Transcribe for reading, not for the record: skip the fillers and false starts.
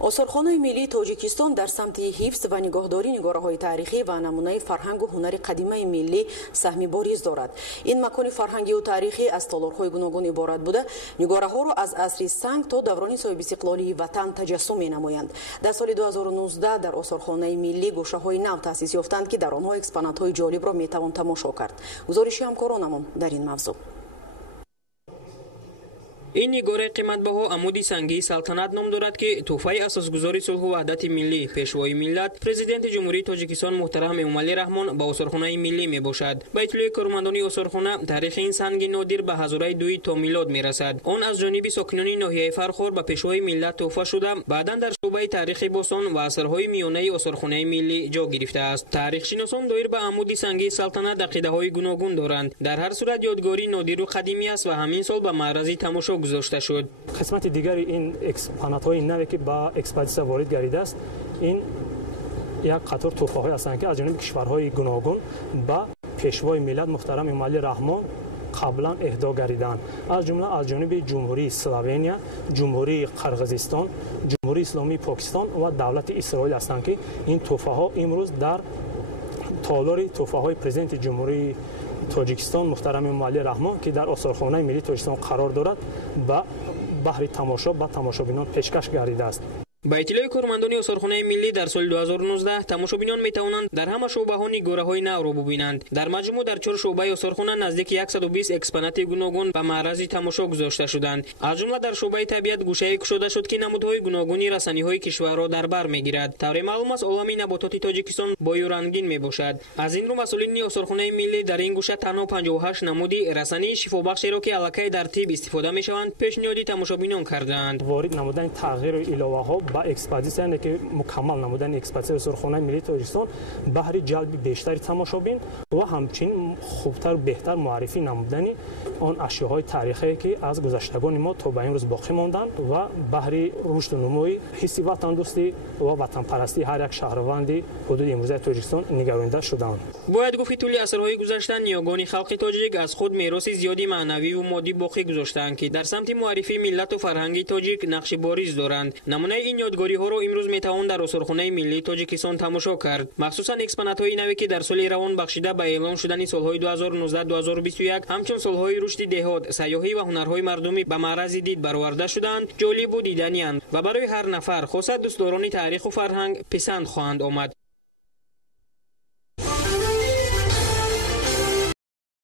آثارخانه ملی تاجیکستان در سمت حفظ و نگهداری نگاره‌های تاریخی و نمونه فرهنگ و هنر قدیمی ملی سهمی باریز دارد. این مکان فرهنگی و تاریخی از تالارهای گوناگون عبارت بوده نگاره‌ها را از عصر سنگ تا دوران صاحب استقلالی وطن تجسم می‌نمایند. در سال 2019 در آثارخانه ملی گوشه‌های نو تأسیس یافتند که در آنها اکسپونات‌های جالب را می‌توان تماشا کرد. گزارش همکارانمان در این موضوع. این نگاره قیمت‌بها عمودی سنگی سلطنت نام دارد که تحفه اساسگذاری صلح و وحدت ملی پیشوای ملت پرزیدنت جمهوری تاجیکستان محترم امومالی رحمان با آثارخانه ملی میباشد. با اطلاع کارمندان آثارخانه تاریخ این سنگ نادر به هزاره دوی تا میلاد میرسد. آن از جانب ساکنان ناحیه فرخار به پیشوای ملت تحفه شده بعدا در شعبه تاریخ باستان و اثرهای میانه آثارخانه ملی جا گرفته است. تاریخ شناسان دایر به عمودی سنگی سلطنت عقیده‌های گوناگون دارند. در هر صورت یادگاری نادر و قدیمی است و همین سال به معرض تماشا گذاشته شد. قسمت دیگر این اکسپونات‌های نوی که با اکسپدیسیون وارد گردیده است این یک قطار تحفه‌های هستند که از جانب کشورهای گوناگون با پیشوای ملت محترم امومالی رحمان قبلا اهدا گردیدند. از جمله از جانب جمهوری اسلوونیا، جمهوری قرقیزستان، جمهوری اسلامی پاکستان و دولت اسرائیل هستند که این تحفه‌ها امروز در تالار تحفه‌های پرزیدنت جمهوری تاجیکستان محترم امومالی رحمان که در آثارخانه ملی تاجیکستان قرار دارد با بهر تماشا با تماشابینان پیشکش گردیده است. با اطلاع کارمندان آثارخانه ملی در سال 2019 تماشابینان میتوانند در همه شعبه‌ها نگاره‌های نو را ببینند. در مجموع در 4 شعبه آثارخانه نزدیک 120 اکسپونات گوناگون به معرض تماشا گذاشته شدند. از جمله در شعبه طبیعت گوشه گشوده شد که نمودهای گوناگونی رسانی‌های کشور را در بر میگیرد. طور معلوم است عالم نباتات تاجیکستان بایورنگین میباشد. از این رو مسئولین آثارخانه ملی در این گوشه تنها 58 نمودی رسانه شفابخشی را که الکی در طب استفاده میشوند پیشنهاد تماشابینان کردند. وارد نمودن تغییر و الهه‌ها با اکسپدیسیون که مکمل نمودن اکسپدیسیون آثارخانه ملی تاجیکستان بهر جلب بیشتر تماشابین و همچنین خوبتر و بهتر معرفی نمودن آن اشیاءهای تاریخی که از گذشتگان ما تا به امروز باقی ماندند و بهر رشد و نموی حس وطن دوستی و وطن پرستی هر یک شهروند حدود امروزه تاجیکستان نگرانیده شدند. باید گفت طول عصرهای گذشته نیاگان خلق تاجیک از خود میراث زیادی معنوی و مادی باقی گذاشتند که در سمت معرفی ملت و فرهنگ تاجیک نقش باریز دارند. نمونه این یادگاری‌ها را امروز میتوان در آثارخانه ملی تاجیکستان تماشا کرد. مخصوصا اکسپونات‌های نوی که در سال روان بخشیده به اعلان شدن سالهای 2019-2021 همچون سالهای رشد دهات، سیاحی و هنرهای مردمی به معرض دید برآورده شدند. جالب و دیدنی اند و برای هر نفر خاصه دوستداران تاریخ و فرهنگ پسند خواهند آمد.